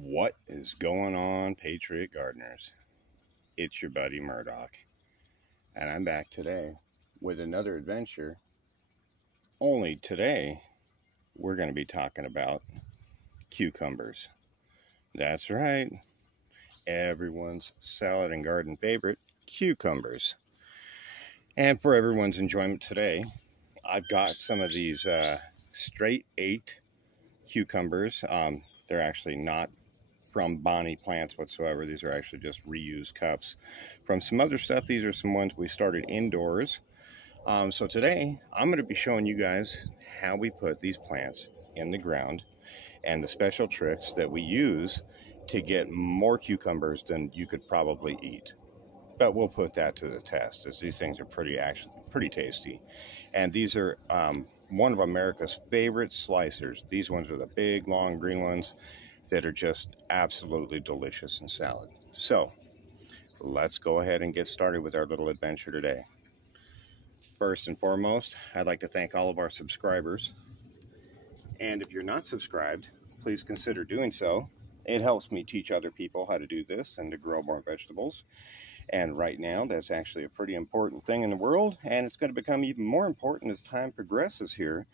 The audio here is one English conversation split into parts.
What is going on, Patriot Gardeners? It's your buddy Murdock, and I'm back today with another adventure. Only today, we're going to be talking about cucumbers. That's right, everyone's salad and garden favorite, cucumbers. And for everyone's enjoyment today, I've got some of these straight 8 cucumbers. They're actually not from Bonnie plants whatsoever. These are actually just reused cups from some other stuff. These are some ones we started indoors. So today I'm going to be showing you guys how we put these plants in the ground and the special tricks that we use to get more cucumbers than you could probably eat. But we'll put that to the test, as these things are pretty tasty. And these are one of America's favorite slicers. These ones are the big, long green ones that are just absolutely delicious in salad. So let's go ahead and get started with our little adventure today. First and foremost, I'd like to thank all of our subscribers. And if you're not subscribed, please consider doing so. It helps me teach other people how to do this and to grow more vegetables. And right now, that's actually a pretty important thing in the world, and it's going to become even more important as time progresses here.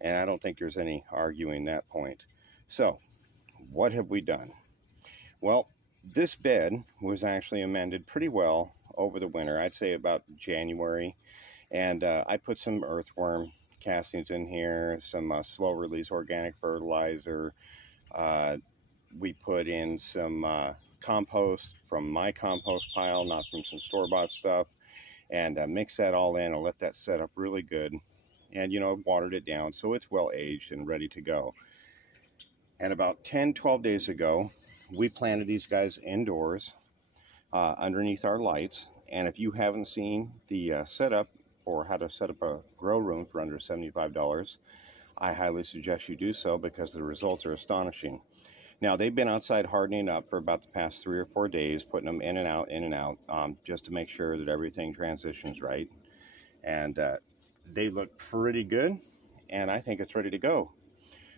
And I don't think there's any arguing that point. So what have we done? Well, this bed was actually amended pretty well over the winter. I'd say about January. And I put some earthworm castings in here, some slow release organic fertilizer. We put in some compost from my compost pile, not from some store-bought stuff, and mix that all in and let that set up really good. And watered it down so it's well aged and ready to go. And about 10-12 days ago, we planted these guys indoors underneath our lights. And if you haven't seen the setup for how to set up a grow room for under $75, I highly suggest you do so, because the results are astonishing. Now, they've been outside hardening up for about the past 3 or 4 days, putting them in and out, just to make sure that everything transitions right. And they look pretty good, and I think it's ready to go.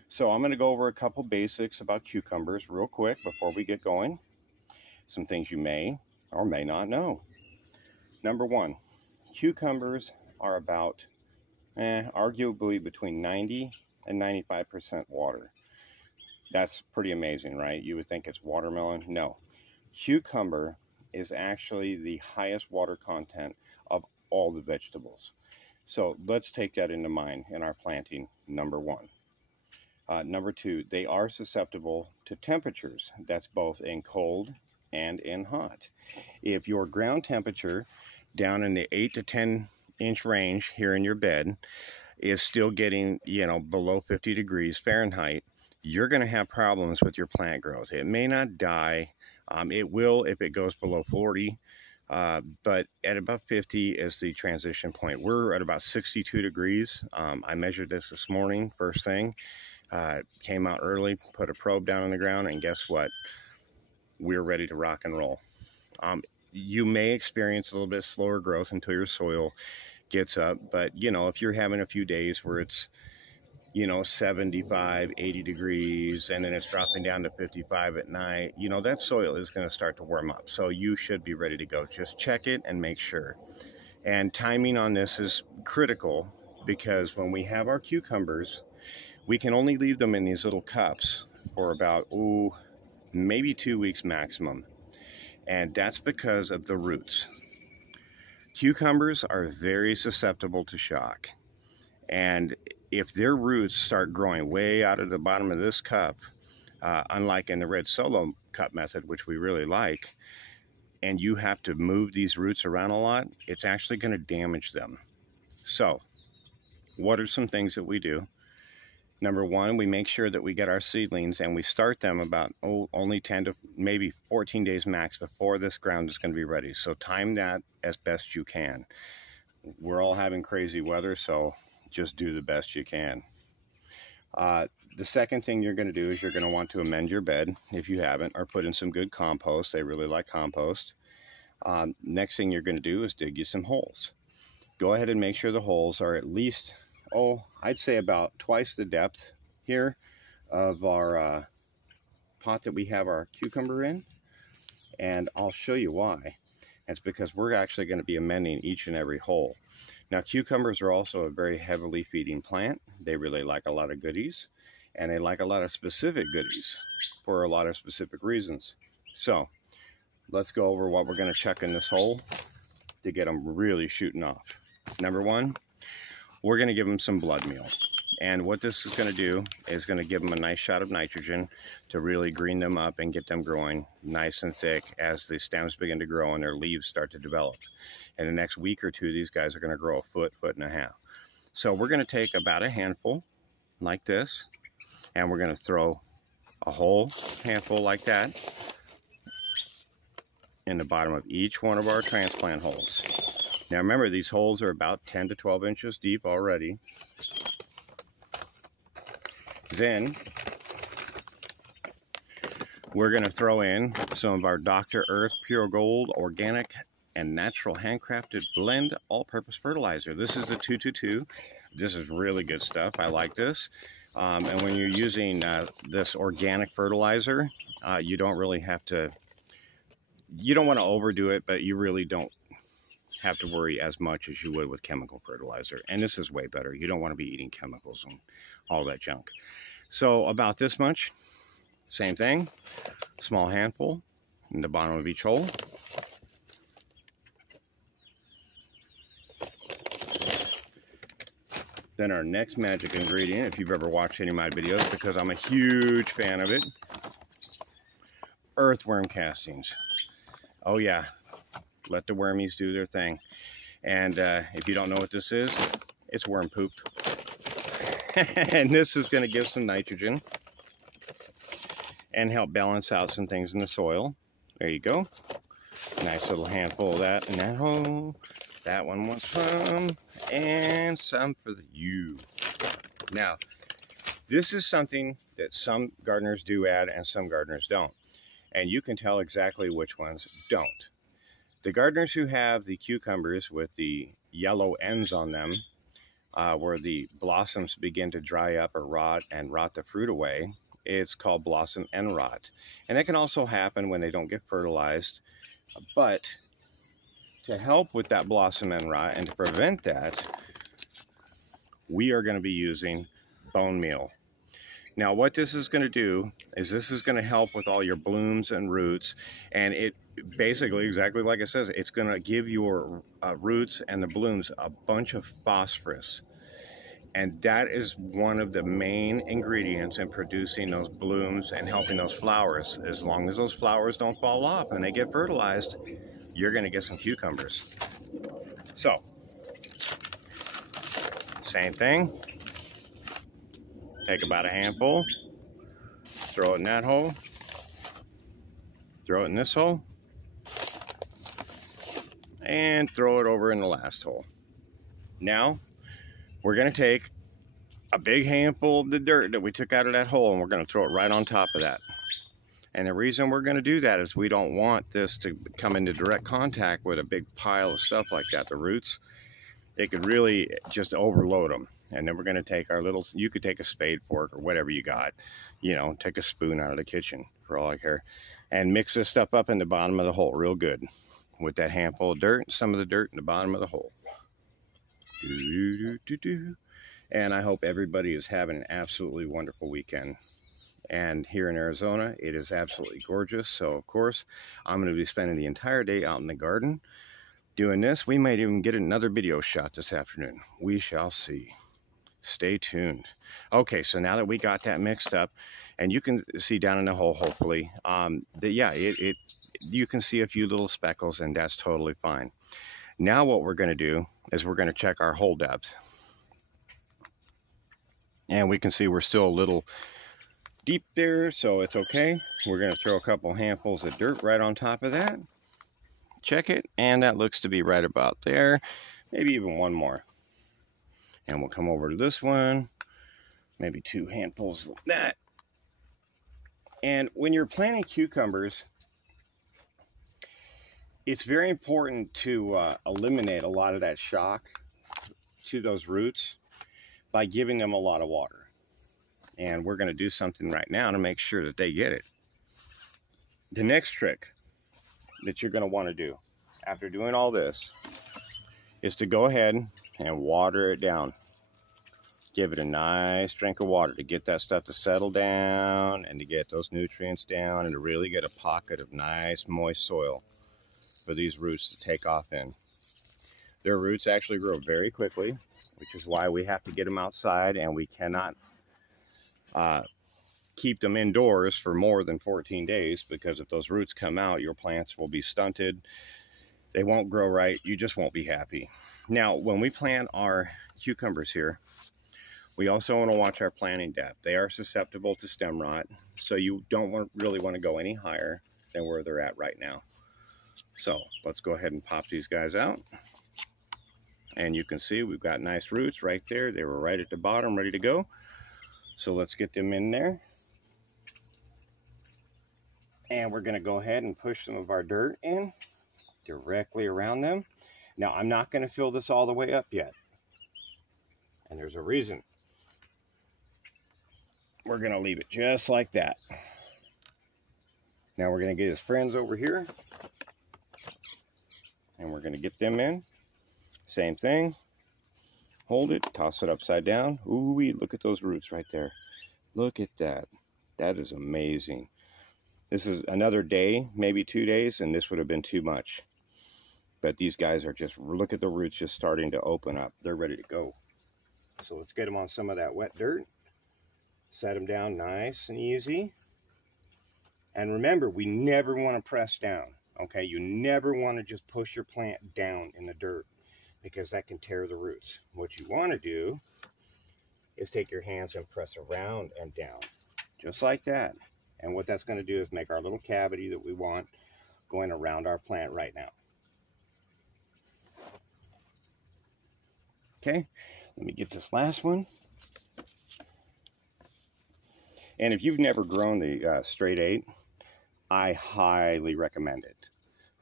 So I'm going to go over a couple basics about cucumbers real quick before we get going. Some things you may or may not know. Number one, cucumbers are about, arguably between 90 and 95% water. That's pretty amazing, right? You would think it's watermelon. No. Cucumber is actually the highest water content of all the vegetables. So let's take that into mind in our planting, number one. Number two, they are susceptible to temperatures. That's both in cold and in hot. If your ground temperature down in the 8 to 10 inch range here in your bed is still getting, below 50 degrees Fahrenheit, you're going to have problems with your plant growth. It may not die. It will if it goes below 40, but at about 50 is the transition point. We're at about 62 degrees. I measured this morning, first thing. Came out early, put a probe down on the ground, and guess what? We're ready to rock and roll. You may experience a little bit slower growth until your soil gets up, but if you're having a few days where it's 75, 80 degrees, and then it's dropping down to 55 at night, that soil is going to start to warm up. So you should be ready to go. Just check it and make sure. And timing on this is critical, because when we have our cucumbers, we can only leave them in these little cups for about, maybe 2 weeks maximum. And that's because of the roots. Cucumbers are very susceptible to shock. And if their roots start growing way out of the bottom of this cup, unlike in the red solo cup method, which we really like, and you have to move these roots around a lot, it's actually going to damage them. So what are some things that we do? Number one, we make sure that we get our seedlings and we start them about only 10 to maybe 14 days max before this ground is going to be ready. So time that as best you can. We're all having crazy weather, so just do the best you can. The second thing you're going to do is you're going to want to amend your bed if you haven't, or put in some good compost. They really like compost. Next thing you're going to do is dig you some holes. Go ahead and make sure the holes are at least, I'd say about twice the depth here of our pot that we have our cucumber in, and I'll show you why. It's because we're actually going to be amending each and every hole. Now, cucumbers are also a very heavily feeding plant. They really like a lot of goodies, and they like a lot of specific goodies for a lot of specific reasons. So let's go over what we're going to check in this hole to get them really shooting off. Number one, we're going to give them some blood meal. And what this is going to do is going to give them a nice shot of nitrogen to really green them up and get them growing nice and thick as the stems begin to grow and their leaves start to develop. In the next week or two, these guys are going to grow a foot, foot and a half. So we're going to take about a handful like this, and we're going to throw a whole handful like that in the bottom of each one of our transplant holes. Now remember, these holes are about 10 to 12 inches deep already. Then we're going to throw in some of our Dr. Earth Pure Gold Organic and Natural Handcrafted Blend All-Purpose Fertilizer. This is the 222. This is really good stuff. I like this. And when you're using this organic fertilizer, you don't really have to, you don't want to overdo it, but you really don't have to worry as much as you would with chemical fertilizer. And this is way better. You don't want to be eating chemicals and all that junk. So about this much, same thing, small handful in the bottom of each hole. Then our next magic ingredient, if you've ever watched any of my videos, because I'm a huge fan of it, earthworm castings. Oh yeah, let the wormies do their thing. And if you don't know what this is, it's worm poop. And this is going to give some nitrogen and help balance out some things in the soil. There you go. Nice little handful of that in that hole. That one wants some, and some for you. Now, this is something that some gardeners do add and some gardeners don't. And you can tell exactly which ones don't. The gardeners who have the cucumbers with the yellow ends on them, where the blossoms begin to dry up or rot and rot the fruit away, it's called blossom end rot. And that can also happen when they don't get fertilized. But to help with that blossom end rot and to prevent that, we are going to be using bone meal. Now what this is going to do is this is going to help with all your blooms and roots, and it basically, exactly like it says, it's going to give your roots and the blooms a bunch of phosphorus. And that is one of the main ingredients in producing those blooms and helping those flowers. As long as those flowers don't fall off and they get fertilized, you're going to get some cucumbers. So, same thing. Take about a handful, throw it in that hole, throw it in this hole, and throw it over in the last hole. Now, we're going to take a big handful of the dirt that we took out of that hole, and we're going to throw it right on top of that. And the reason we're going to do that is we don't want this to come into direct contact with a big pile of stuff like that, the roots. It could really just overload them. And then we're going to take our little, you could take a spade fork or whatever you got, you know, take a spoon out of the kitchen for all I care, and mix this stuff up in the bottom of the hole real good with that handful of dirt, some of the dirt in the bottom of the hole. And I hope everybody is having an absolutely wonderful weekend. And here in Arizona, it is absolutely gorgeous. So, of course, I'm going to be spending the entire day out in the garden doing this. We might even get another video shot this afternoon. We shall see. Stay tuned. Okay, so now that we got that mixed up, and you can see down in the hole, hopefully, you can see a few little speckles, and that's totally fine. Now what we're going to do is we're going to check our hole depth. And we can see we're still a little deep there, so it's okay. We're going to throw a couple handfuls of dirt right on top of that. Check it, and that looks to be right about there. Maybe even one more. And we'll come over to this one. Maybe 2 handfuls like that. And when you're planting cucumbers, it's very important to eliminate a lot of that shock to those roots by giving them a lot of water. And we're going to do something right now to make sure that they get it. The next trick that you're going to want to do after doing all this is to go ahead and water it down. Give it a nice drink of water to get that stuff to settle down and to get those nutrients down and to really get a pocket of nice moist soil for these roots to take off in. Their roots actually grow very quickly, which is why we have to get them outside, and we cannot keep them indoors for more than 14 days, because if those roots come out, your plants will be stunted. They won't grow right. You just won't be happy. Now, when we plant our cucumbers here, we also want to watch our planting depth. They are susceptible to stem rot, so you don't really want to go any higher than where they're at right now. So let's go ahead and pop these guys out. And you can see we've got nice roots right there. They were right at the bottom, ready to go. So let's get them in there. And we're going to go ahead and push some of our dirt in directly around them. Now, I'm not going to fill this all the way up yet. And there's a reason. We're going to leave it just like that. Now we're going to get his friends over here. And we're going to get them in. Same thing. Hold it, toss it upside down. Ooh-wee, look at those roots right there. Look at that. That is amazing. This is another day, maybe 2 days, and this would have been too much. But these guys are just, look at the roots just starting to open up. They're ready to go. So let's get them on some of that wet dirt. Set them down nice and easy. And remember, we never want to press down. Okay, you never want to just push your plant down in the dirt, because that can tear the roots. What you want to do is take your hands and press around and down, just like that. And what that's going to do is make our little cavity that we want going around our plant right now. Okay, let me get this last one. And if you've never grown the straight 8, I highly recommend it.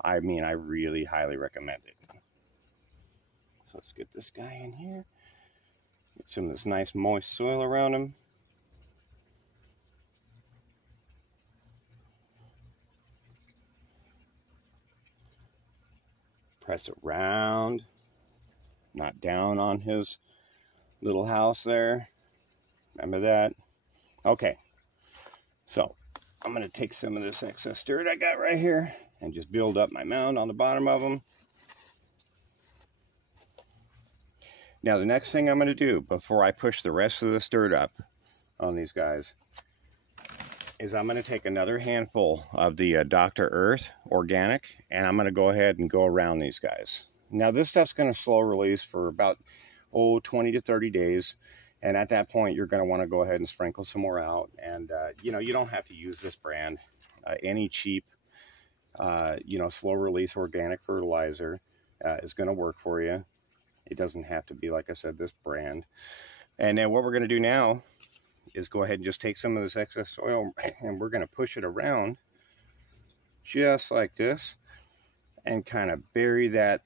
I mean, I really highly recommend it. So let's get this guy in here. Get some of this nice moist soil around him. Press it round, not down on his little house there. Remember that? Okay, so I'm going to take some of this excess dirt I got right here and just build up my mound on the bottom of them. Now the next thing I'm going to do before I push the rest of this dirt up on these guys is I'm going to take another handful of the Dr. Earth Organic, and I'm going to go ahead and go around these guys. Now this stuff's going to slow release for about 20 to 30 days, and at that point you're going to want to go ahead and sprinkle some more out. And you know, you don't have to use this brand. Any cheap you know, slow release organic fertilizer is going to work for you. It doesn't have to be, like I said, this brand. And then what we're going to do now is go ahead and just take some of this excess soil and we're going to push it around just like this and kind of bury that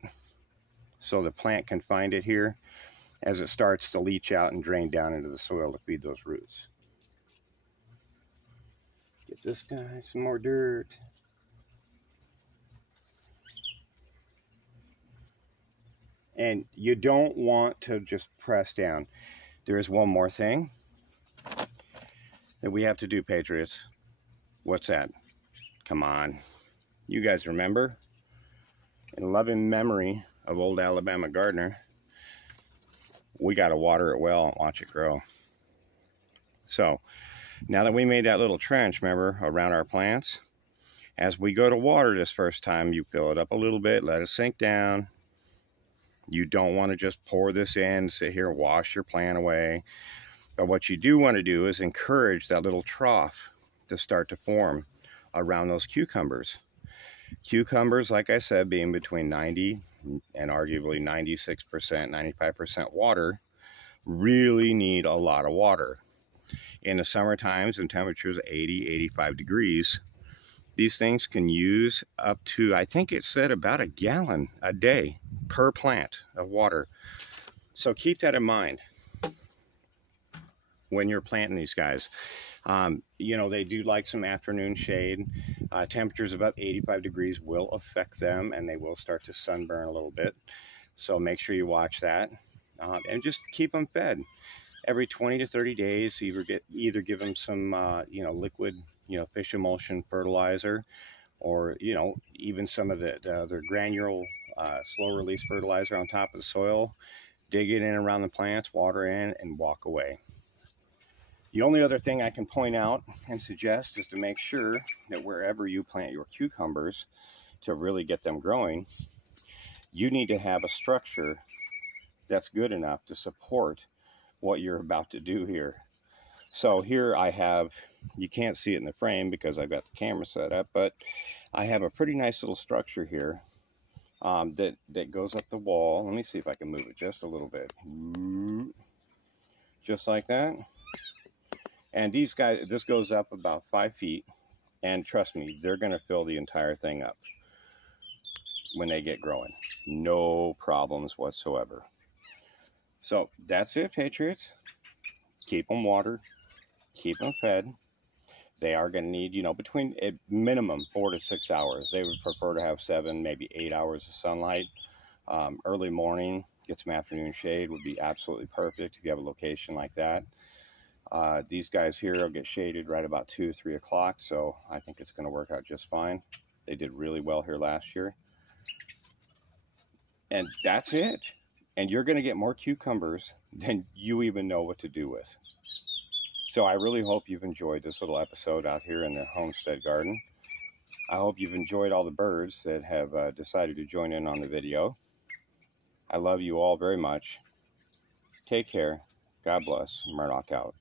so the plant can find it here as it starts to leach out and drain down into the soil to feed those roots. Get this guy some more dirt. And you don't want to just press down. There is one more thing that we have to do, Patriots. What's that? Come on. You guys remember? In loving memory of old Alabama gardener, we got to water it well and watch it grow. So, now that we made that little trench, remember, around our plants, as we go to water this first time, you fill it up a little bit, let it sink down. You don't want to just pour this in, sit here and wash your plant away. But what you do want to do is encourage that little trough to start to form around those cucumbers. Cucumbers, like I said, being between 90 and arguably 96%, 95% water, really need a lot of water. In the summer times and temperatures 80, 85 degrees, these things can use up to, I think it said, about a gallon a day per plant of water. So keep that in mind when you're planting these guys. You know, they do like some afternoon shade. Temperatures above 85 degrees will affect them, and they will start to sunburn a little bit. So make sure you watch that, and just keep them fed every 20 to 30 days. Either give them some you know, liquid, you know, fish emulsion fertilizer, or you know, even some of their granule slow release fertilizer on top of the soil. Dig it in around the plants, water in, and walk away. The only other thing I can point out and suggest is to make sure that wherever you plant your cucumbers, to really get them growing, you need to have a structure that's good enough to support what you're about to do here. So here I have, you can't see it in the frame because I've got the camera set up, but I have a pretty nice little structure here that goes up the wall. Let me see if I can move it just a little bit. Just like that. And these guys, this goes up about 5 feet, and trust me, they're going to fill the entire thing up when they get growing. No problems whatsoever. So that's it, Patriots. Keep them watered, keep them fed. They are going to need, you know, between a minimum 4 to 6 hours. They would prefer to have 7, maybe 8 hours of sunlight. Early morning, get some afternoon shade would be absolutely perfect if you have a location like that. These guys here will get shaded right about 2 or 3 o'clock, so I think it's going to work out just fine. They did really well here last year. And that's it. And you're going to get more cucumbers than you even know what to do with. So I really hope you've enjoyed this little episode out here in the homestead garden. I hope you've enjoyed all the birds that have decided to join in on the video. I love you all very much. Take care. God bless. Murdock out.